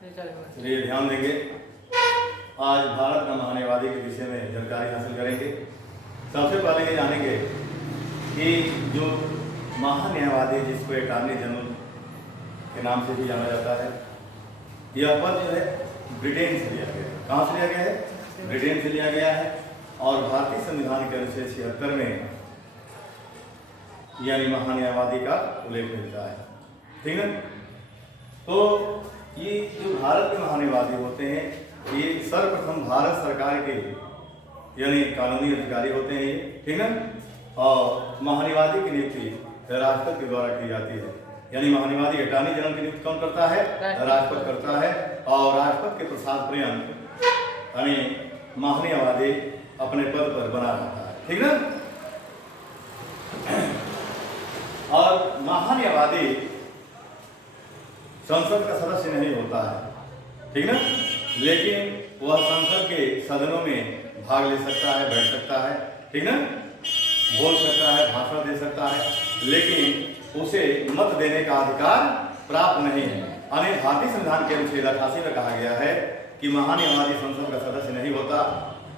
चलिए ध्यान देंगे। आज भारत का महान्यायवादी के विषय में जानकारी हासिल करेंगे। सबसे पहले ये जानेंगे कि जो महान्यायवादी, जिसको अटॉर्नी जनरल के नाम से भी जाना जाता है, यह पद जो है ब्रिटेन से लिया गया है। कहाँ से लिया गया है? ब्रिटेन से लिया गया है। और भारतीय संविधान के अनुच्छेद 76 में यानी महान्यायवादी का उल्लेख मिलता है। ठीक है। तो ये जो भारत के महान्यायवादी होते हैं, ये सर्वप्रथम भारत सरकार के यानी कानूनी अधिकारी होते हैं ये। ठीक है। और महान्यायवादी की नियुक्ति राष्ट्रपति के द्वारा की जाती है। यानी महान्यायवादी अटॉर्नी जनरल की नियुक्ति कौन करता है? राष्ट्रपति करता है। और राष्ट्रपति के प्रसाद पर्यंत यानी महान्यायवादी अपने पद पर बना रहता है। ठीक ना। और महान्यायवादी संसद का सदस्य नहीं होता है। ठीक ना। लेकिन वह संसद के सदनों में भाग ले सकता है, बैठ सकता है। ठीक ना। बोल सकता है, भाषण दे सकता है, लेकिन उसे मत देने का अधिकार प्राप्त नहीं है। यानी भारतीय संविधान के अनुच्छेद 88 में कहा गया है कि महान्यायवादी संसद का सदस्य नहीं होता।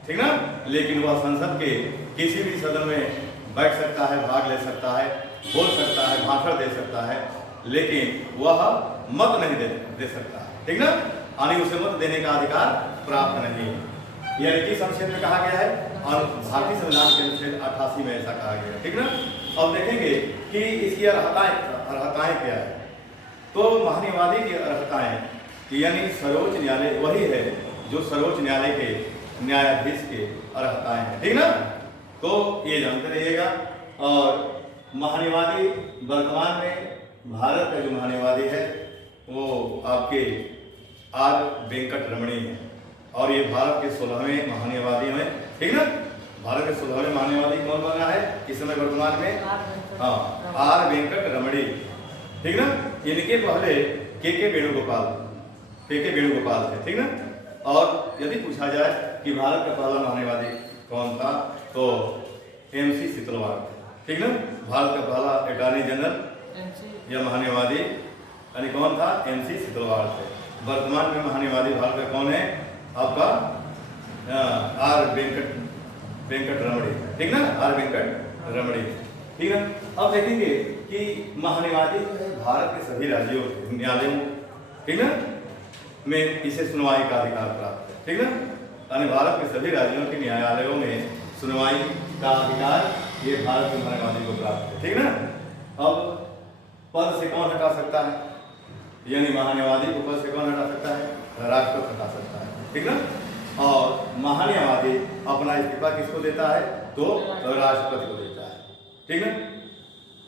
ठीक ना। लेकिन वह संसद के किसी भी सदन में बैठ सकता है, भाग ले सकता है, बोल सकता है, भाषण दे सकता है, लेकिन वह मत नहीं दे सकता। ठीक ना। यानी उसे मत देने का अधिकार प्राप्त नहीं है। यह किस अनुच्छेद में कहा गया है? और भारतीय संविधान के अनुच्छेद 88 में ऐसा कहा गया है। ठीक ना। अब देखेंगे कि इसकी अर्हताएं क्या है। तो महान्यायवादी की अर्हताएं यानी सर्वोच्च न्यायालय वही है जो सर्वोच्च न्यायालय के न्यायाधीश के अर्हताएं हैं। ठीक ना। तो ये जानते रहिएगा। और महान्यायवादी वर्तमान में भारत का जो महान्यायवादी है वो आपके आर वेंकट रमणी है। और ये भारत के 16वें महान्यायवादी हैं। ठीक ना। भारत के 16वें महान्यायवादी कौन बना है इस समय वर्तमान में? हाँ, आर वेंकट रमणी। ठीक ना। इनके पहले के वेणुगोपाल थे। ठीक ना। और यदि पूछा जाए कि भारत का पहला महान्यायवादी कौन था, तो MC सीतलवाड़। ठीक ना। भारत का पहला अटॉर्नी जनरल या महान्यायवादी यानी कौन था? MC सीतलवाड़ थे। वर्तमान में महान्यायवादी भारत का कौन है? आपका आर वेंकट रमणी। ठीक ना। आर वेंकट रमणी। ठीक है। अब देखेंगे कि महान्यायवादी जो है भारत के सभी राज्यों न्यायालयों, ठीक ना, में इसे सुनवाई का अधिकार प्राप्त है। ठीक ना। यानी भारत के सभी राज्यों के न्यायालयों में सुनवाई का अधिकार ये भारत के महान्यायवादी को प्राप्त है। ठीक ना। अब पद से कौन हटा सकता है? यानी महान्यायवादी को पद से कौन हटा सकता है? राष्ट्रपति हटा सकता है। ठीक ना। और महान्यायवादी अपना इस्तीफा किसको देता है? तो राष्ट्रपति को देता है। ठीक ना।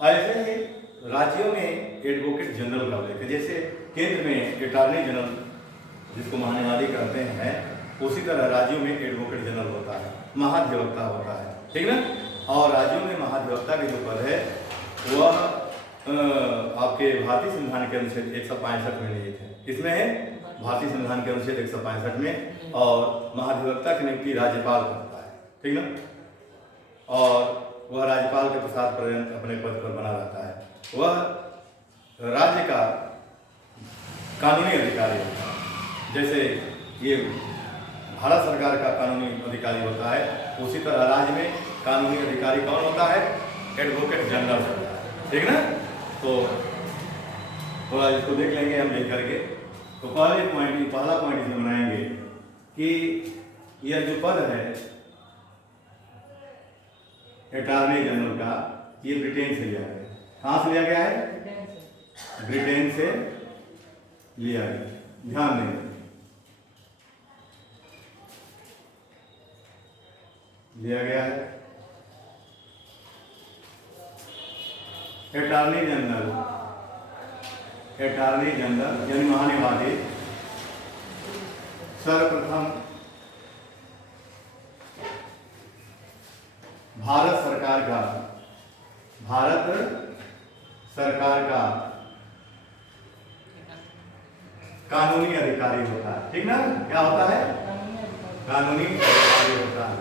ऐसे ही राज्यों में एडवोकेट जनरल का उल्लेख है। जैसे केंद्र में अटॉर्नी जनरल जिसको महान्यायवादी कहते हैं, उसी तरह राज्यों में एडवोकेट जनरल होता है, महाधिवक्ता होता है। ठीक ना। और राज्यों में महाधिवक्ता के जो पद है वह आपके भारतीय संविधान के अनुच्छेद 165 में निहित है। किसमें है? भारतीय संविधान के अनुच्छेद 165 में। और महाधिवक्ता की नियुक्ति राज्यपाल करता है। ठीक ना। और वह राज्यपाल के प्रसाद पर्यंत अपने पद पर बना रहता है। वह राज्य का कानूनी अधिकारी होता है। जैसे ये भारत सरकार का कानूनी अधिकारी होता है, उसी तरह राज्य में कानूनी अधिकारी कौन होता है? एडवोकेट जनरल होता है। ठीक ना। तो थोड़ा इसको देख लेंगे हम देख करके। तो पहला पॉइंट इसमें बनाएंगे कि यह जो पद है अटॉर्नी जनरल का, ये ब्रिटेन से लिया गया है। कहाँ से लिया गया है? ब्रिटेन से लिया गया। ध्यान देंगे। लिया गया है अटॉर्नी जनरल यानी महान्यायवादी सर्वप्रथम भारत सरकार का कानूनी अधिकारी होता है। ठीक ना। क्या होता है? कानूनी अधिकारी होता है।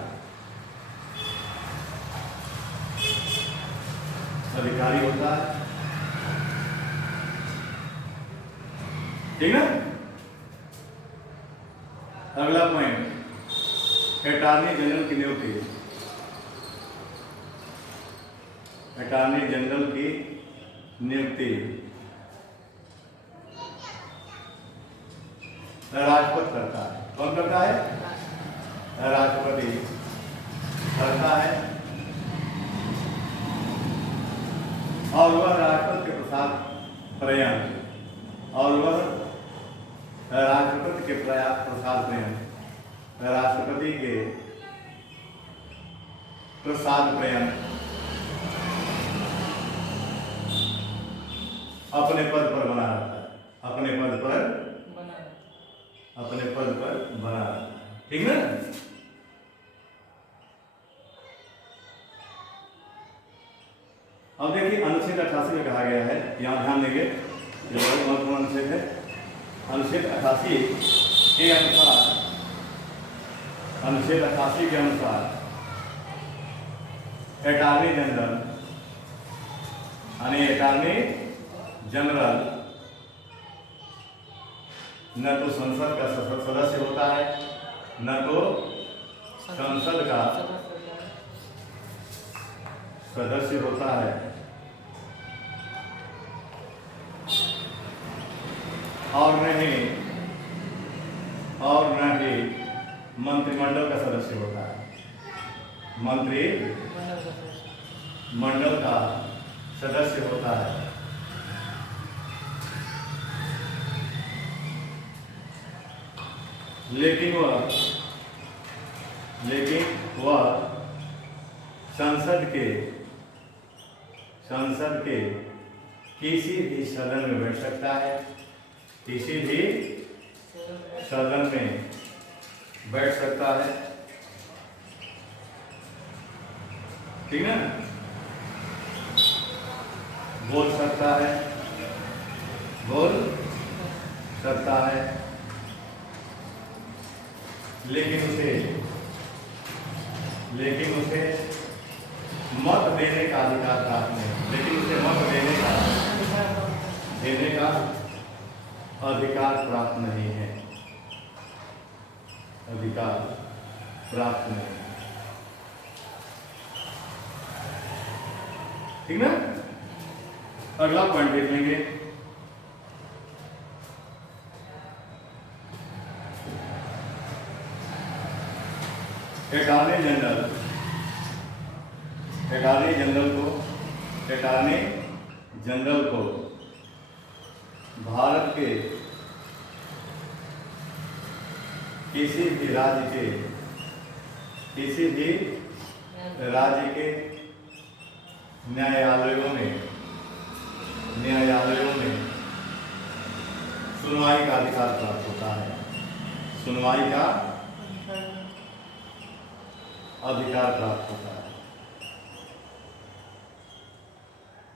अधिकारी होता है। ठीक ना। अगला पॉइंट, अटॉर्नी जनरल की नियुक्ति। अटॉर्नी जनरल की नियुक्ति राष्ट्रपति करता है। कौन करता है? राष्ट्रपति करता है, और वह राष्ट्रपति के प्रसाद पर्यंत, और वह राष्ट्रपति के प्रसाद पर्यंत, राष्ट्रपति के प्रसाद पर्यंत अपने पद पर बना रहता है। अपने पद पर बना रहता है। ठीक ना? अब देखिए अनुच्छेद 88 में कहा गया है, यहाँ ध्यान देंगे, ये बहुत महत्वपूर्ण अनुच्छेद है। अनुच्छेद 88 के अनुसार, अनुच्छेद 88 के अनुसार अटॉर्नी जनरल, यानी अटॉर्नी जनरल न तो संसद का सदस्य होता है, न तो संसद का सदस्य होता है, और न ही मंत्रिमंडल का सदस्य होता है। मंत्रिमंडल का सदस्य होता है। लेकिन वह संसद के किसी भी सदन में बैठ सकता है, किसी भी सदन में बैठ सकता है। ठीक है? बोल सकता है, लेकिन उसे मत देने का अधिकार प्राप्त नहीं। लेकिन उसे मत देने का अधिकार प्राप्त नहीं है। अधिकार प्राप्त नहीं। ठीक ना? अगला पॉइंट देख लेंगे। अटॉर्नी जनरल को भारत के किसी भी राज्य के न्यायालयों में सुनवाई का अधिकार प्राप्त होता है। सुनवाई का अधिकार प्राप्त होता है।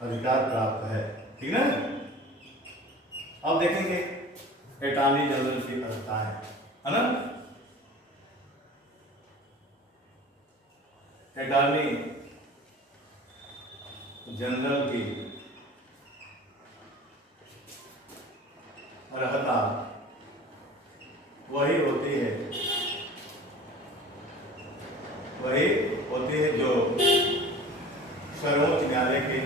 अधिकार प्राप्त है। ठीक है? अब देखेंगे अटॉर्नी जनरल की अवस्था है ना? अटॉर्नी जनरल की रहता वही होती है जो सर्वोच्च न्यायालय के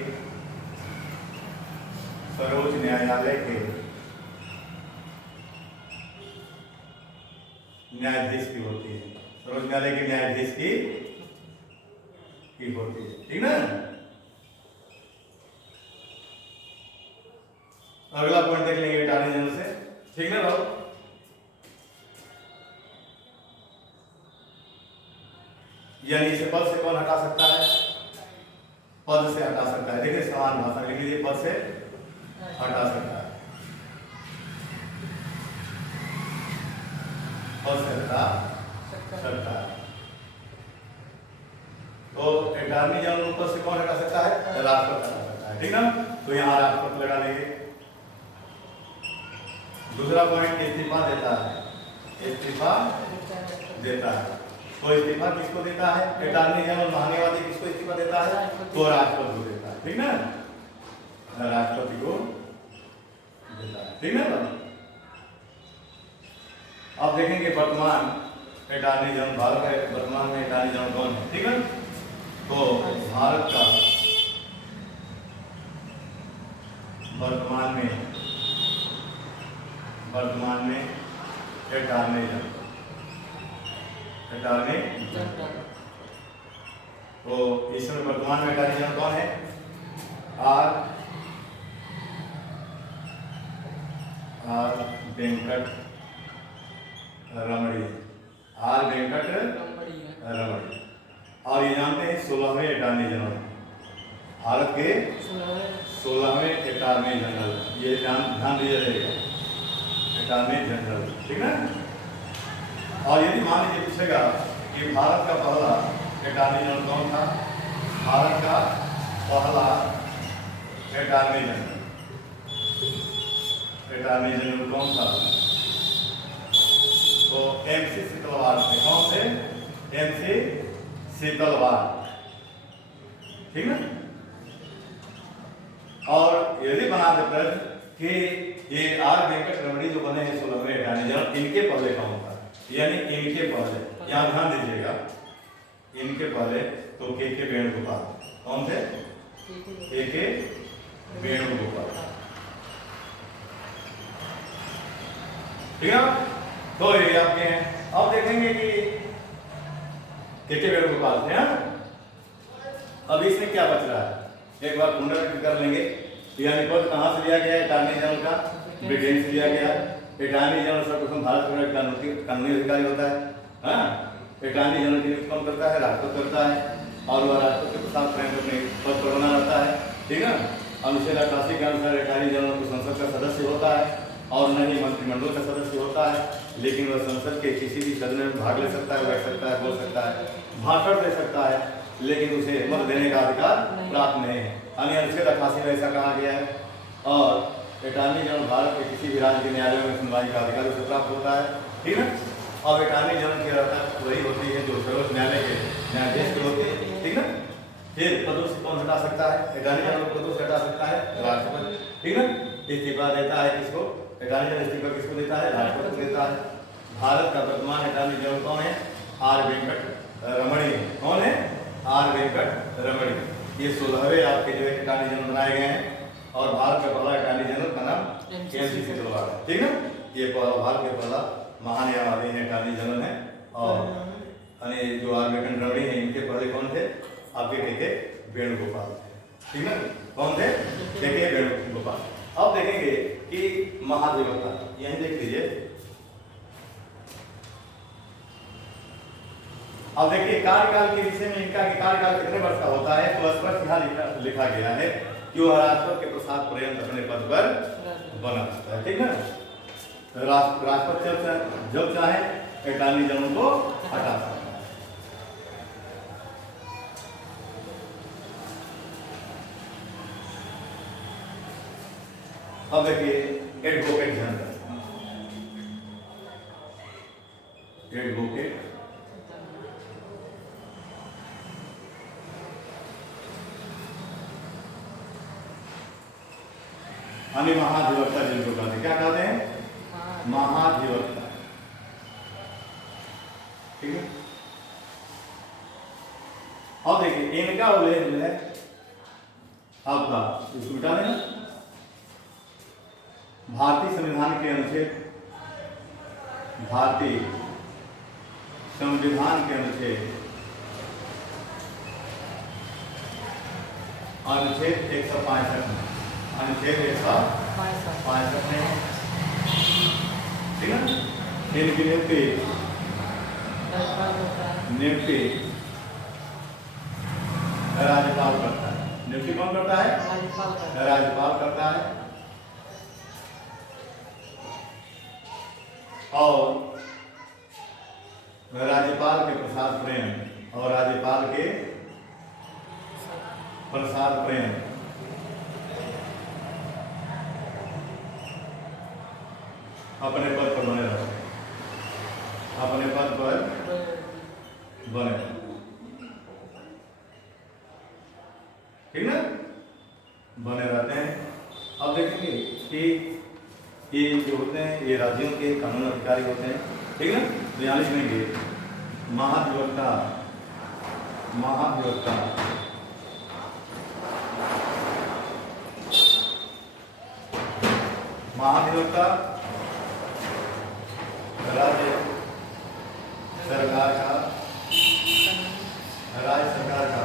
न्यायाधीश की होती है। सर्वोच्च न्यायालय के न्यायाधीश की होती है। ठीक ना? अगला पॉइंट देख लेंगे अटॉर्नी जनरल से। ठीक ना भाई? यानी इसे पद से कौन हटा सकता है? पद से हटा सकता है। देखिए समान भाषा लिख लीजिए, पद से हटा सकता है। पद से हटा सकता है। तो अटॉर्नी जनरल पद से कौन हटा सकता है? राष्ट्रपति हटा सकता है। ठीक ना? तो यहाँ राष्ट्रपति लगा देंगे। दूसरा पॉइंट, इस्तीफा देता है। इस्तीफा देता है। तो इस्तीफा किसको देता है? अटॉर्नी जनरल महान्यायवादी किसको इस्तीफा देता है? तो राष्ट्रपति को देता है। ठीक ना? राष्ट्रपति को देता है। ठीक ना? अब देखेंगे वर्तमान अटॉर्नी जनरल, भारत का वर्तमान में अटॉर्नी जनरल कौन है, ठीक है। तो भारत का वर्तमान में अटॉर्नी जनरल, तो इस समय वर्तमान में अटॉर्नी जनरल कौन है, are Venkat Ramani, are Venkat रमणी। और ये जानते हैं 16वें अटॉर्नी जनरल, भारत के 16वें अटॉर्नी जनरल, ये ध्यान दिया जाएगा, अटॉर्नी जनरल, ठीक है। और यदि मान लीजिए पूछेगा कि भारत का पहला अटॉर्नी जनरल कौन था, भारत का पहला अटॉर्नी जनरल कौन था, तो MC सीतलवाड़ थे। कौन थे, MC सीतलवाड़, ठीक है। और यदि बना दे प्रश्न कि ये आर वेंकट रमणी जो बने हैं 16वें अटॉर्नी जनरल, इनके पहले कौन था, यानी इनके पहले, यहाँ ध्यान दीजिएगा, इनके पहले तो के वेणुगोपाल, कौन थे, के वेणुगोपाल, ठीक है। तो ये आपके हैं। अब देखेंगे कि के वेणुगोपाल थे, अब इसमें क्या बच रहा है, एक बार पुनर्लिखित कर लेंगे। यानी पद कहाँ से लिया गया है, अटॉर्नी जनरल का ब्रिटेन से लिया गया है। अटॉर्नी जनरल सर्वप्रथम भारत का कानूनी अधिकारी होता है, हाँ। अटॉर्नी जनरल की नियुक्ति कौन करता है, राष्ट्रपति करता है, और वह राष्ट्रपति के साथ प्रेम अपने पद पर बना रहता है, ठीक है। अनुच्छेद 88 के अनुसार अटॉर्नी जनरल को संसद का सदस्य होता है और न ही मंत्रिमंडल का सदस्य होता है, लेकिन वह संसद के किसी भी सदन में भाग ले सकता है, बैठ सकता है, बोल सकता है, भाषण दे सकता है, लेकिन उसे मत देने का अधिकार प्राप्त नहीं है। अनुच्छेद 88 में ऐसा कहा गया है। और अटॉर्नी जनरल भारत के किसी भी राज्य के न्यायालय में सुनवाई का अधिकार उसे प्राप्त होता है, ठीक है। और अटॉर्नी जनरल की रहता वही होती है जो सर्वोच्च न्यायालय के न्यायाधीश की होती है, ठीक है। फिर पदों से कौन हटा सकता है, अटॉर्नी जनरल पदों से हटा सकता है राष्ट्रपति, ठीक है। इस्तीफा देता है किसको, अटॉर्नी जनरल इस्तीफा किसको देता है, राष्ट्रपति को देता है। भारत का वर्तमान अटॉर्नी जनरल कौन है, आर वेंकट रमणी, कौन है, आर वेंकट रमणी। ये 16वें आपके जो अटॉर्नी जनरल बनाए गए हैं। और भारत का पहला अटॉर्नी जनरल का नाम MC सीतलवाड़ है, ठीक है। ये भारत के पहला महान्यायवादी अटॉर्नी जनरल है। और जो आर वेंकट रमणी है, इनके पहले कौन थे, आपके के वेणुगोपाल, ठीक है। कौन थे, के वेणुगोपाल। अब देखेंगे कि महाधिवक्ता, यही देख लीजिए। अब देखिए कार्यकाल के विषय में इनका कार्यकाल कितने वर्ष का होता है, तो स्पष्ट यहाँ लिखा गया है कि वह राष्ट्रपति के प्रसाद पर्यंत अपने पद पर बना रहता है, ठीक है। राष्ट्रपति जब चाहे अटॉर्नी जनरल को हटा सकता है। अब देखिए एडवोकेट जनरल, एडवोकेट महाधिवक्ता जिनको कहते हैं, क्या कहते हैं, महाधिवक्ता, ठीक है। अब देखिए इनका उल्लेख जो है आपका, इसको मिटा देना, भारतीय संविधान के अनुच्छेद 165 में, अनुच्छेद 165 में, ठीक है। इनकी नियुक्ति राज्यपाल करता है। नियुक्ति कौन करता है, राज्यपाल करता है। और राज्यपाल के प्रसाद प्रेम अपने पद पर बने रहते, ठीक ना, बने रहते हैं। अब देखेंगे कि ये जो होते हैं ये राज्यों के कानून अधिकारी होते हैं, ठीक है ना। तो यहाँ लिखेंगे महाधिवक्ता, महाधिवक्ता महाधिवक्ता राज्य सरकार का, राज्य सरकार का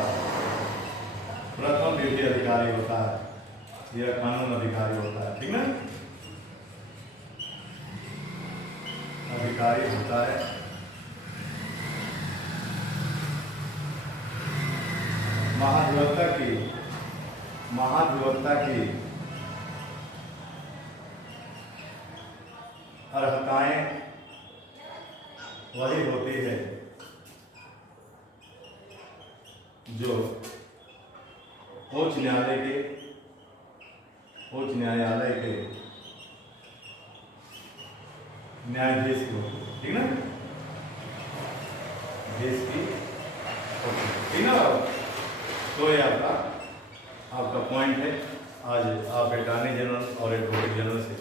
प्रथम विधि अधिकारी होता है, यह कानून अधिकारी होता है, ठीक ना, अधिकारी होता है। महाधिवक्ता की अर्हताएं वही होती है जो उच्च न्यायालय के न्यायाधीश की होती है, ठीक ना, देश की होती है, ठीक ना। तो ये आपका पॉइंट है। आज आप अटॉर्नी जनरल और एडवोकेट जनरल से